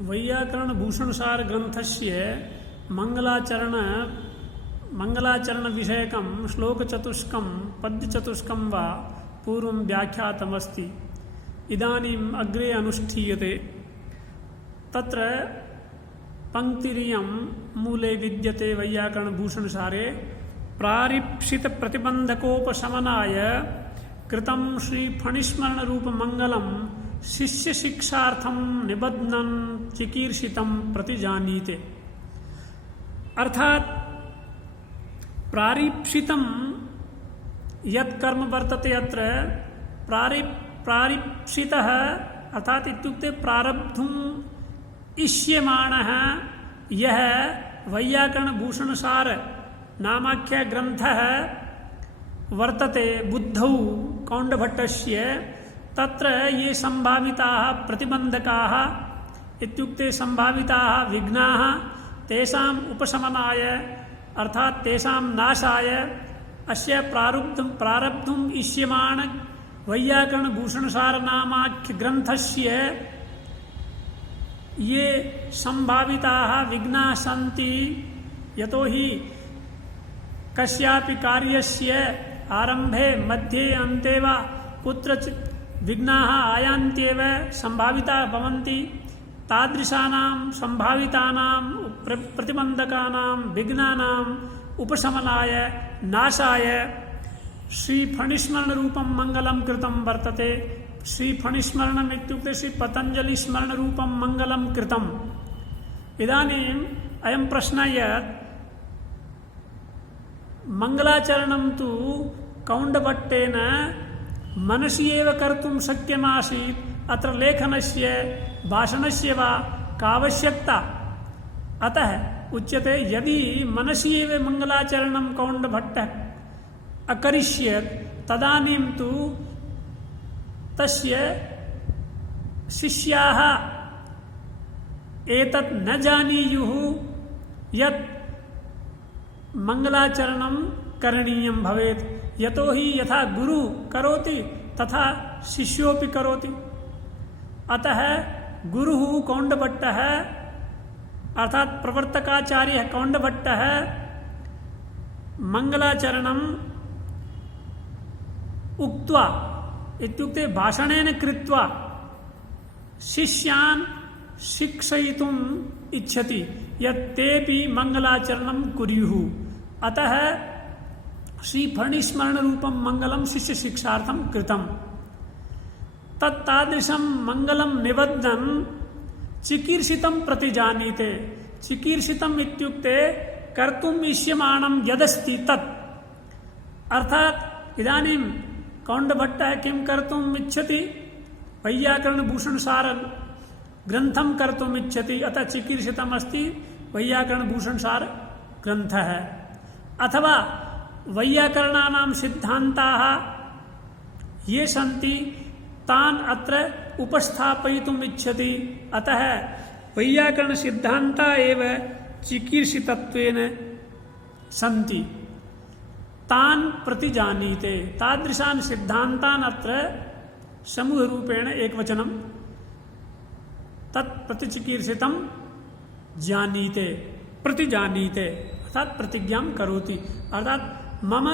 वैयाकरण भूषणसार ग्रंथस्य मंगलाचरण विषयकं श्लोकचतुष्कं पद्यचतुष्कं वा पूर्वं व्याख्यातमस्ति। इदानीम् अग्रे अनुष्ठीयते। तत्र पंक्तिरियं मूले विद्यते वैयाकरण भूषणसारे। प्रारीप्सित प्रतिबंधकोपशमनाय कृतं श्री फणिस्मरण रूप मंगलम शिष्य शिक्षार्थं निबध्नं चिकीर्षितं प्रतिजानीते। अर्थात प्रारीप्सितं यत् कर्म वर्तते अत्र प्रारीप्सितः अर्थात इत्युक्ते प्रारब्धुम् इष्यमाणः यः वैयाकरण भूषणसार नामाख्य ग्रंथः वर्तते बुद्धौ कौण्डभट्टस्य, तत्र ये संभाविताः प्रतिबंधकाः इत्युक्ते संभाविताः विघ्नाः तेषाम् उपशमनाय अर्थात तेषां नाशाय अस्य प्रारब्धुम् इष्यमाण वैयाकरण भूषणसार नामाख्य ग्रंथस्य ये संभाविताः विघ्नाः सन्ति। यतोहि कस्यापि कार्यस्य आरंभे मध्ये अन्ते वा कुत्रचित् विघ्नाः आयान्त्येव संभाविताः भवन्ति। तादृशानां संभावितानां प्रतिबंधकानां विघ्नानाम् उपशमनाय नाशाय श्री फणिस्मरण रूपं मंगलं कृतं वर्तते। श्री फणिस्मरणम् इत्युक्ते श्री पतंजलि स्मरण रूपं मंगलं कृतम्। इदानीम् अयं प्रश्नः यत् मंगलाचरणं तु कौण्डभट्टेन मनसि एव कर्तुं शक्यमासीत्। अत्र लेखनस्य भाषणस्य वा कावश्यकता। अतः उच्यते यदि मनसि एव मंगलाचरणं कौण्डभट्टः अकरिष्यत् तदानीं तु तस्य शिष्याः एतत् न जानीयुः यत् मंगलाचरणं करणीयं भवेत्। यतोहि यथा गुरु करोति तथा शिष्योपि करोति। अतः गुरुः कौण्डभट्टः अर्थात प्रवर्तकाचार्यः कौण्डभट्टः मंगलाचरणम् उक्त्वा इत्युक्ते भाषणेन कृत्वा शिष्यान् शिक्षयितुम् इच्छति यत् तेपि मंगलाचरणं कुर्युः। अतः श्री फणिस्मरण रूपं मंगलं शिष्य शिक्षार्थं कृतम्। तत्तादृशं मंगलं निबध्नं चिकीर्षितं प्रतिजानीते। चिकीर्षितम् इत्युक्ते कर्तुम् इष्यमाणं यदस्ति तत्। अर्थात इदानीं कौण्डभट्टः किं कर्तुम् इच्छति? वैयाकरण भूषणसार ग्रंथं कर्तुम् इच्छति। अतः चिकीर्षितम् अस्ति वैयाकरण भूषणसार ग्रंथः। अथवा वैयाकरणानां सिद्धान्ताः ये सन्ति तान् अत्र उपस्थापयितुम् इच्छति। अतः वैयाकरण सिद्धान्ता एव चिकीर्षितत्वेन सन्ति। तान् प्रतिजानीते। तादृशान् सिद्धान्तान् अत्र समूहरूपेण एकवचनं तत् प्रतिचिकीर्षितं जानीते प्रतिजानीते अर्थात प्रतिज्ञां करोति। अर्थात मम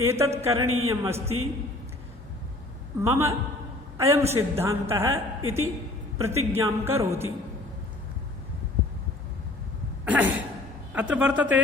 एतत् करणीयम् अस्ति, मम अयं सिद्धान्तः इति प्रतिज्ञां करोति। अत्र वर्तते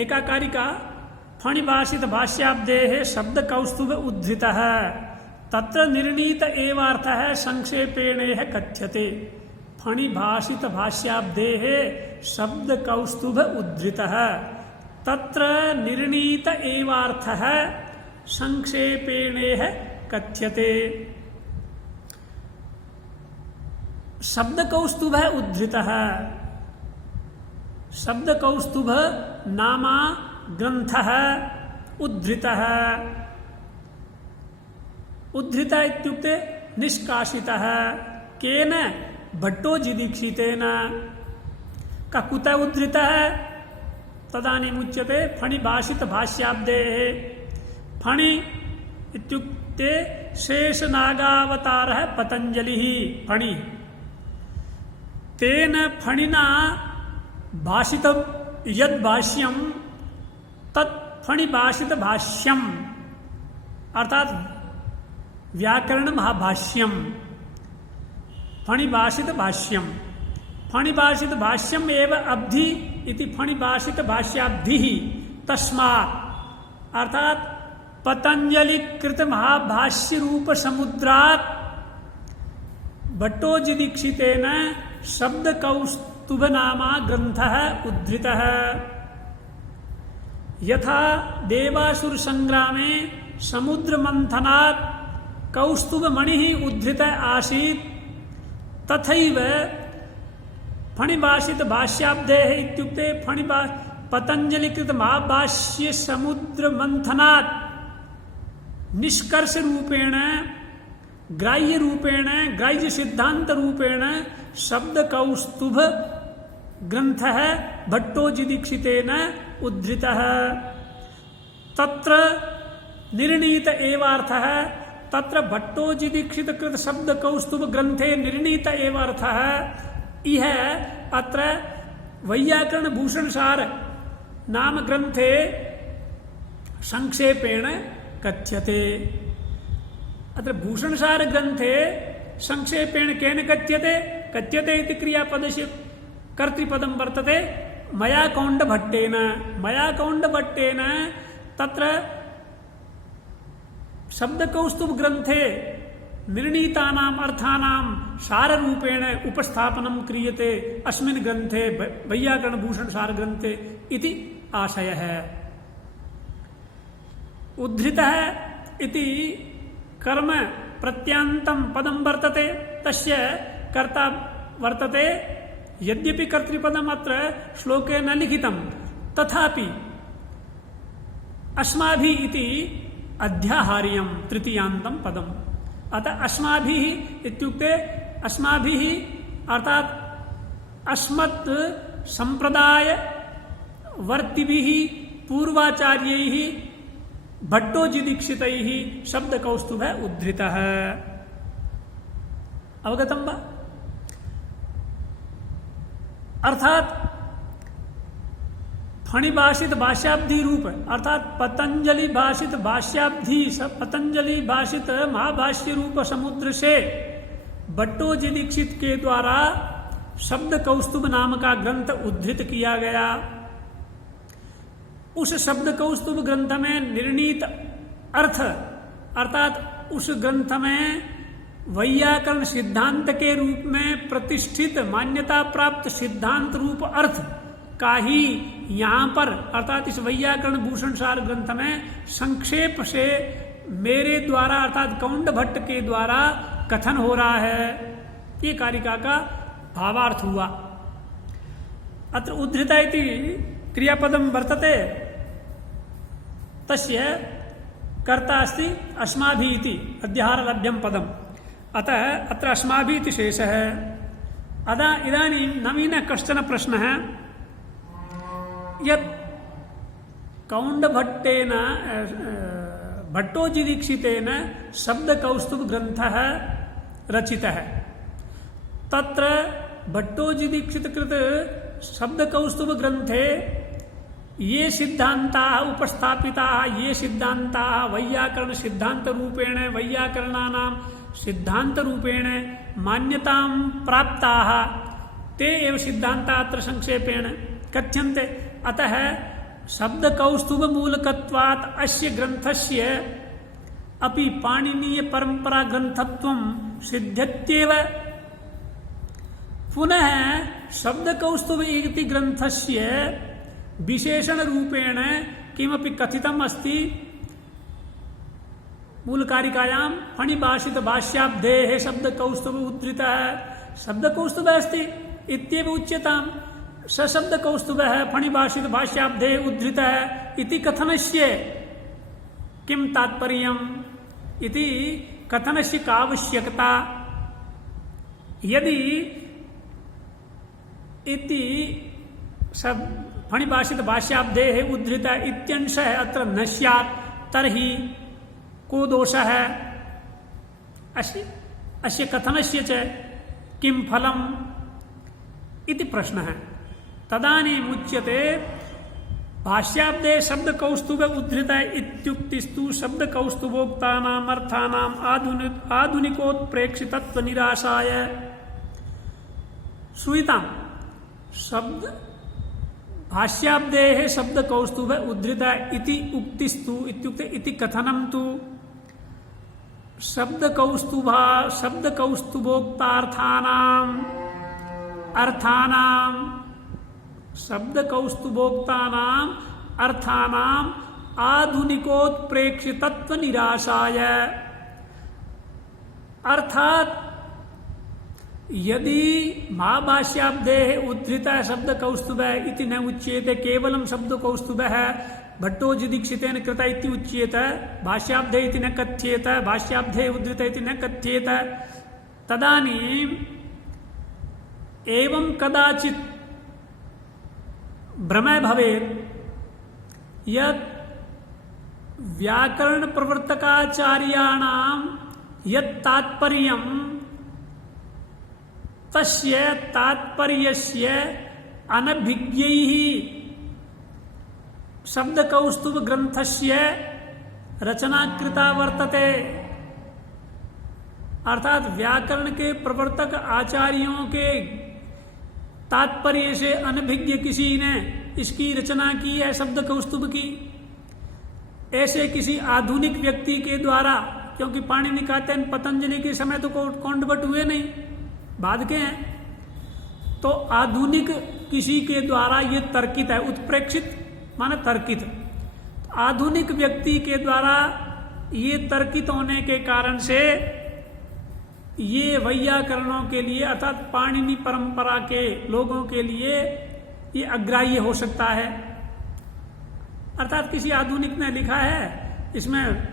एका कारिका फणिभाषित भाष्याब्देः शब्दकौस्तुभ उद्धृतः तत्र निर्णीत एवार्थः संक्षेपेणेह कथ्यते। फणिभाषित भाष्याब्देः शब्दकौस्तुभ उद्धृतः तत्र निर्णीत एवार्थः संक्षेपेणेह कथ्यते। शब्दकौस्तुभ उद्धृतः। शब्दकौस्तुभ नामा ग्रंथः उद्धृतः। उद्धृतः इत्युक्ते निष्कासितः। केन? भट्टोजिदीक्षितेन। कुतः उद्धृतः? तदानीम् उच्यते फणिभाषित भाष्याब्देः। फणि इत्युक्ते शेषनागावतारः पतञ्जलिः फणि तेन फणिना भाषितं यद् भाष्यं तत् फणि भाषित भाष्यम अर्थात व्याकरण महाभाष्यम फणिभाषित भाष्यम फणिभाषित भाष्यम एव अब्धि इति फणिभाषित भाष्याब्धि तस्मात् अर्थात पतंजलि कृत महाभाष्य रूप समुद्रात् भट्टोजी दीक्षितेन शब्द कौस्तुभ नामा ग्रंथः उद्धृतः यथा देवासुर संग्रामे समुद्र मंथनात् कौस्तुभ मणि उद्धृत आसीत् तथैव फणिभाषित भाष्याब्धे इत्युक्ते पतंजलिकृत महाभाष्य समुद्र मंथनात् निष्कर्ष रूपेण ग्राह्य सिद्धांत रूपेण शब्द कौस्तुभ ग्रंथः भट्टोजी दीक्षितेन उद्धृतः तत्र निर्णीत एवार्थः तत्र भट्टोजी दीक्षित कृत शब्द कौस्तुभ ग्रंथे निर्णीत एवार्थः इह अत्र वैयाकरण भूषणसार नाम ग्रंथे संक्षेपेण कथ्यते अत्र भूषणसार ग्रंथे संक्षेपेण केन कथ्यते इति क्रियापदस्य कर्तृपदं वर्तते मया कौण्डभट्टेन तत्र शब्दकौस्तुभ ग्रंथे निर्णीतानाम् अर्थानां साररूपेण उपस्थापनं क्रियते अस्मिन् ग्रंथे वैयाकरण भूषण सार ग्रंथे इति आशयः उद्धृतः इति कर्म प्रत्यांतं पदं वर्तते तस्य कर्ता वर्तते यद्यपि कर्तृपदम् अत्र श्लोके न लिखितं तथापि अस्माभिः इति अध्याहार्यं तृतीयान्तं पदम् अतः अस्माभिः इत्युक्ते अस्माभिः अर्थात अस्मत् संप्रदाय वर्तिभिः पूर्वाचार्यैः भट्टोजी दीक्षितैः शब्दकौस्तुभः उद्धृतः अवगतं वा अर्थात फणिभाषित भाष्याब्धि रूप अर्थात पतंजलि भाषित भाष्याब्धि पतंजलि भाषित महाभाष्य रूप समुद्र से भट्टोजी दीक्षित के द्वारा शब्द कौस्तुभ नाम का ग्रंथ उद्धृत किया गया उस शब्द कौस्तुभ ग्रंथ में निर्णीत अर्थ अर्थात उस ग्रंथ में वैयाकरण सिद्धांत के रूप में प्रतिष्ठित मान्यता प्राप्त सिद्धांत रूप अर्थ का ही यहाँ पर अर्थात इस वैयाकरण भूषण सार ग्रंथ में संक्षेप से मेरे द्वारा अर्थात कौंड भट्ट के द्वारा कथन हो रहा है ये कारिका का भावार्थ हुआ अत्र उद्धृता इति क्रियापदं वर्तते तस्य कर्ता अस्ति अस्माभिः इति अध्याहारलभ्यं पदम् अतः अत्र अस्माभिः इति शेषः इदानीं नवीनः कश्चन प्रश्नः यत् कौण्डभट्टेन भट्टोजी दीक्षितेन शब्दकौस्तुभ ग्रन्थः रचितः तत्र भट्टोजी दीक्षित कृत शब्दकौस्तुभ ग्रन्थे ये सिद्धान्ताः उपस्थापिताः ये सिद्धान्ताः वैयाकरण सिद्धान्त रूपेण वैयाकरणानां सिद्धान्त रूपेण मान्यतां प्राप्ताः ते एव सिद्धान्ताः अत्र संक्षेपेण कथ्यन्ते अतः शब्दकौस्तुभ मूलकत्वात् अस्य ग्रन्थस्य अपि पाणिनीय परंपरा ग्रन्थत्वं सिद्ध्यत्येव पुनः शब्दकौस्तुभ इति ग्रन्थस्य विशेषण रूपेण किमपि कथितम् अस्ति मूलकारिकायां फणिभाषित भाष्याब्धेः शब्दकौस्तुभ उद्धृतः शब्दकौस्तुभः अस्ति इत्येव उच्यताम् स शब्दकौस्तुभः फणिभाषित भाष्याब्धेः उद्धृतः इति कथनस्य किं तात्पर्यम् इति कथनस्य का आवश्यकता यदि इति सब फणिभाषित भाष्याब्धेः उद्धृतः इत्यंशः अत्र न स्यात् तर्हि को दोषः अस्य कथनस्य च किं फलम् इति प्रश्नः। तदानीम् उच्यते भाष्याब्दे शब्दकौस्तुभ उद्धृत इत्युक्तिस्तु शब्दकौस्तुभोक्तानाम् अर्थानाम् आधुनिकोत्प्रेक्षितत्वनिराशाय। श्रूयताम्, शब्द भाष्याब्देः शब्दकौस्तुभ उद्धृत इति उक्तिस्तु इत्युक्ते इति कथनं तु शब्दकौस्तुभोक्तार्थानाम् अर्थानाम् आधुनिकोत्प्रेक्षितत्वनिराशाय। अर्थात यदि महाभाष्याब्देः उद्धृतः शब्दकौस्तुभः इति न उच्येते, केवलं शब्दकौस्तुभः भट्टोजिदीक्षितेन कृत इति उच्येत, भाष्याब्दे इति न कथ्येत, भाष्याब्दे उद्धृत इति न कथ्येत, तदानीम् एवं कदाचित् भ्रमः भवेत् यत् व्याकरण प्रवर्तकाचार्याणां यत् तात्पर्यं तस्य तात्पर्यस्य अनभिज्ञैः शब्दकौस्तुभ ग्रंथस्य रचना कृता वर्तते। अर्थात व्याकरण के प्रवर्तक आचार्यों के तात्पर्य से अनभिज्ञ किसी ने इसकी रचना की है शब्दकौस्तुभ की। ऐसे किसी आधुनिक व्यक्ति के द्वारा, क्योंकि पाणिनि कहते हैं पतंजलि के समय तो कौंडवट हुए नहीं, बाद के हैं, तो आधुनिक किसी के द्वारा ये तर्कित है, उत्प्रेक्षित माने तर्कित, आधुनिक व्यक्ति के द्वारा ये तर्कित होने के कारण से ये वैयाकरणों के लिए अर्थात पाणिनि परंपरा के लोगों के लिए ये अग्राह्य हो सकता है। अर्थात किसी आधुनिक ने लिखा है, इसमें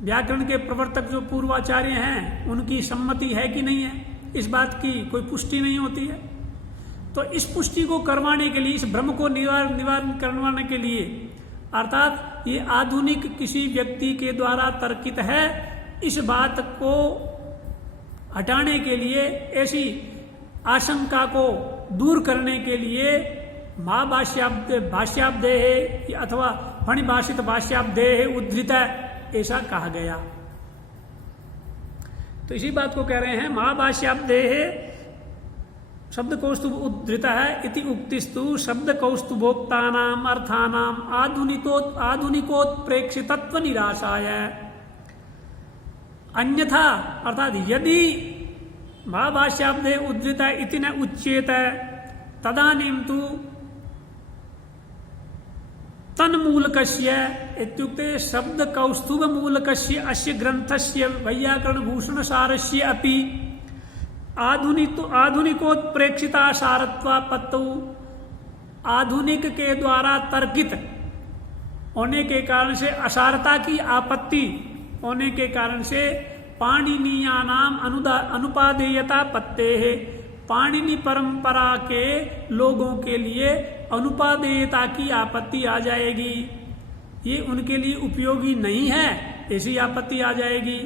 व्याकरण के प्रवर्तक जो पूर्वाचार्य हैं उनकी सम्मति है कि नहीं है, इस बात की कोई पुष्टि नहीं होती है। तो इस पुष्टि को करवाने के लिए, इस भ्रम को निवारण करवाने के लिए, अर्थात ये आधुनिक किसी व्यक्ति के द्वारा तर्कित है, इस बात को हटाने के लिए, ऐसी आशंका को दूर करने के लिए भाष्याब्दे अथवा फणिभाषित भाष्याब्दे उद्धृत ऐसा कहा गया। तो इसी बात को कह रहे हैं, महाभाष्याब्दे शब्दकौस्तुभ उद्धृत है इति उक्तिस्तु शब्दकौस्तुभोक्तानाम् अर्थानाम् आधुनिकोत्प्रेक्षितत्व निराशाय। अन्यथा अर्थात यदि महाभाष्याब्दे उद्धृत इति न उच्येत तदानीं तु तन्मूलकस्य इत्युक्ते शब्दकौस्तुभमूलकस्य अस्य ग्रन्थस्य वैयाकरणभूषणसारस्य अपि आधुनिकोत्प्रेक्षितासारत्वापत्तौ, आधुनिक के द्वारा तर्कित होने के कारण से असारता की आपत्ति होने के कारण से पाणिनीयानाम अनुपादेयता पत्तेः, पाणिनि परंपरा के लोगों के लिए अनुपादेयता की आपत्ति आ जाएगी। ये उनके लिए उपयोगी नहीं है, ऐसी आपत्ति आ जाएगी।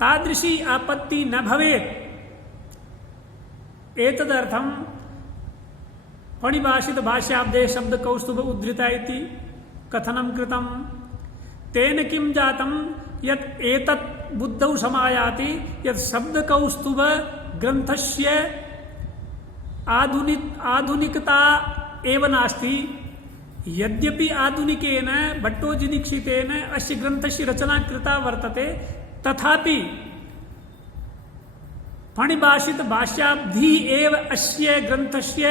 तादृशी आपत्ति न भवेत् एतदर्थं फणिभाषित भाष्याब्दे शब्दकौस्तुभ उद्धृत इति कथनं कृतं। तेन किं जातं यत् एतत् बुद्धौ समायाति यत् शब्दकौस्तुभ ग्रन्थस्य आधुनिकता एव नास्ति। यद्यपि आधुनिकेन भट्टोजिदीक्षितेन अस्य ग्रन्थस्य रचना कृता वर्तते, तथापि फणिभाषित भाष्याब्धि एव अस्य ग्रन्थस्य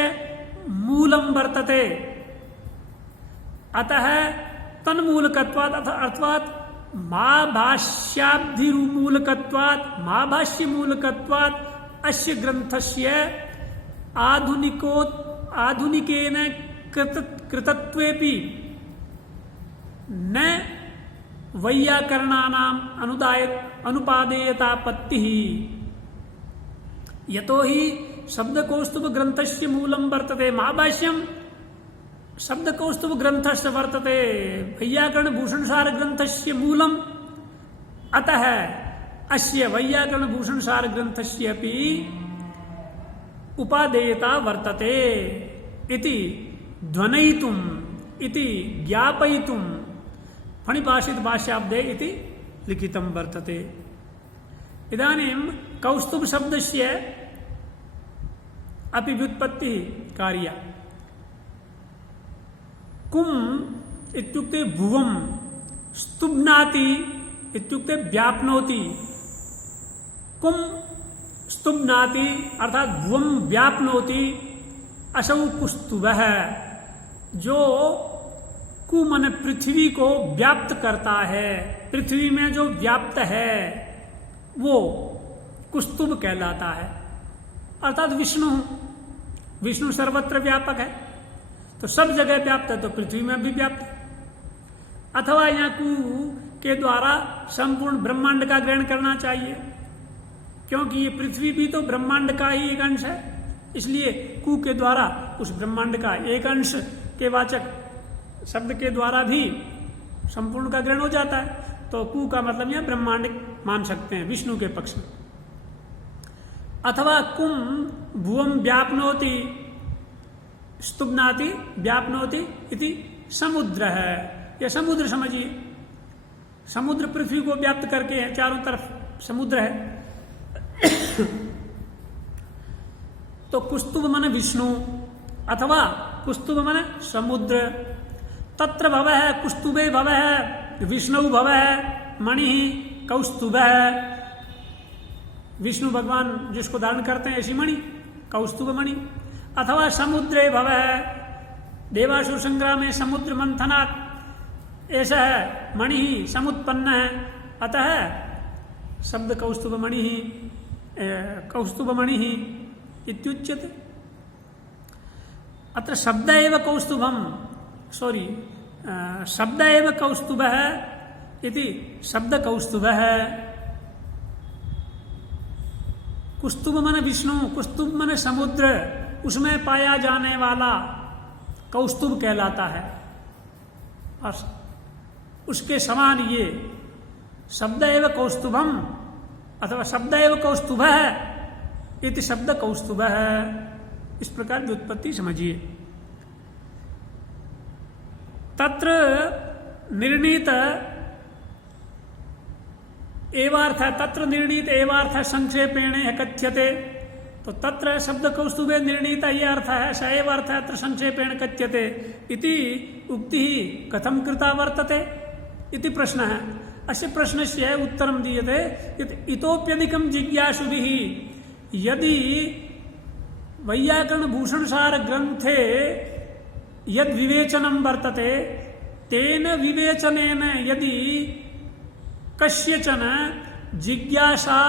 मूलं वर्तते। अतः तन्मूलकत्वात् अर्थात् महाभाष्याब्धिमूलकत्वात्, महाभाष्यमूलकत्वात् अस्य ग्रन्थस्य आधुनिकेन कृतत्वेपि न वैयाकरणानाम् अनुपादेयतापत्तिः। यतो हि शब्दकौस्तुभ ग्रन्थस्य मूलं वर्तते महाभाष्यम्, शब्द कौस्तुभ ग्रंथस्य वर्तते वैयाकरण भूषणसार ग्रंथस्य मूलम, अतः अस्य वैयाकरण भूषणसार ग्रंथस्य अपि उपादेयता वर्तते इति ध्वनयितुम इति ज्ञापयितुम फणिपाशित भाष्याब्दे इति लिखितं वर्तते। इदानीं कौस्तुभ शब्दस्य अपि व्युत्पत्ति कार्या। कुम इत्युक्ते भुवम, स्तुब्नाति इत्युक्ते व्याप्नोति। कुम स्तुब्नाति अर्थात भुवम व्याप्नोति, असौ कुस्तुभः, जो कु मन पृथ्वी को व्याप्त करता है, पृथ्वी में जो व्याप्त है वो कुस्तुभ कहलाता है। अर्थात विष्णु, विष्णु सर्वत्र व्यापक है, तो सब जगह व्याप्त है, तो पृथ्वी में भी व्याप्त है। अथवा यहाँ कु के द्वारा संपूर्ण ब्रह्मांड का ग्रहण करना चाहिए, क्योंकि ये पृथ्वी भी तो ब्रह्मांड का ही एक अंश है, इसलिए कु के द्वारा उस ब्रह्मांड का एक अंश के वाचक शब्द के द्वारा भी संपूर्ण का ग्रहण हो जाता है। तो कु का मतलब यह ब्रह्मांड मान सकते हैं विष्णु के पक्ष में। अथवा कुम भुवम व्याप्नोति, स्तुब्नाति व्याप्नोति इति समुद्र है। यह समुद्र समझिए, समुद्र पृथ्वी को व्याप्त करके है, चारों तरफ समुद्र है। तो कुस्तुभ मन विष्णु अथवा कुस्तुभ मन समुद्र। तत्र भव है, कुस्तुभे भव है, विष्णु भव है, मणि कौस्तुभ है। विष्णु भगवान जिसको धारण करते हैं ऐसी मणि, कौस्तुभ मणि। अथवा समुद्रे भव है, देवासुर संग्राम में समुद्र मंथनात् ऐसा है, मणि ही समुत्पन्न है, अतः शब्द कौस्तुभ मणि ही, कौस्तुभ मणि ही इत्युच्यते। अत्र शब्द एव कौस्तुभम, सॉरी शब्द एव कौस्तुभ है इति शब्द कौस्तुभ है। कुस्तुभ मन विष्णु, कुस्तुभ मन समुद्र, उसमें पाया जाने वाला कौस्तुभ कहलाता है। और उसके समान ये शब्द एव कौस्तुभम अथवा शब्द एव कौस्तुभ है इति शब्द कौस्तुभ है। इस प्रकार की उत्पत्ति समझिए। तत्र निर्णीत एवार्थ, तत्र निर्णीत एवार्थ संक्षेपेण कथ्यते। तो तत्र शब्द कौस्तुभे निर्णीत ये अर्थ है, स एव अर्थ अत्र संक्षेपेण कथ्यते इति उक्ति कथम कृता वर्तते इति प्रश्न है। अस्य प्रश्नस्य उत्तरं दीयते यत् इतोप्यधिकं जिज्ञासुभिः यदि वैयाकरण भूषणसार ग्रंथे यद विवेचनं वर्तते तेन विवेचनेन यदि कस्यचन जिज्ञासा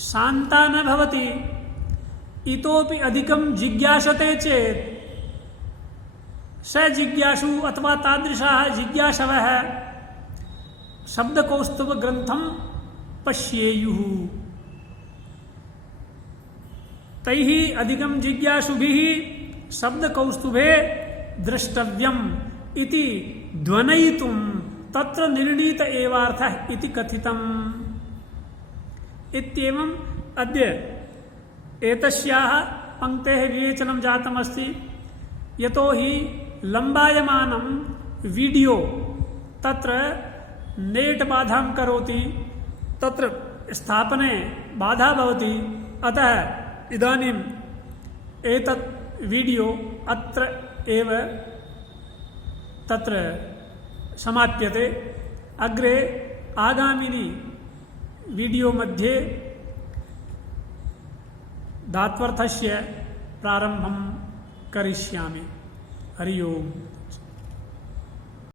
शांता न भवति इतोपि अधिकं जिज्ञासते चेत् स जिज्ञासु अथवा तादृशाः जिज्ञासवः शब्द कौस्तुभ ग्रंथं पश्येयुः। तैः अधिकं जिज्ञासुभिः शब्द कौस्तुभे द्रष्टव्यम् इति ध्वनयितुं तत्र निर्णीत एवार्थः इति कथितम्। इत्येवम् अद्य एतस्याः पंक्तेः विवेचनं जातमस्ति। यतो हि लम्बायमानं वीडियो तत्र नेट बाधां करोति, तत्र स्थापने बाधा भवति। अतः इदानीम् एतत् वीडियो अत्र एव तत्र समाप्यते। अग्रे आगामिनि वीडियो मध्ये धात्वर्थस्य प्रारम्भं करिष्यामि। हरि ओम्।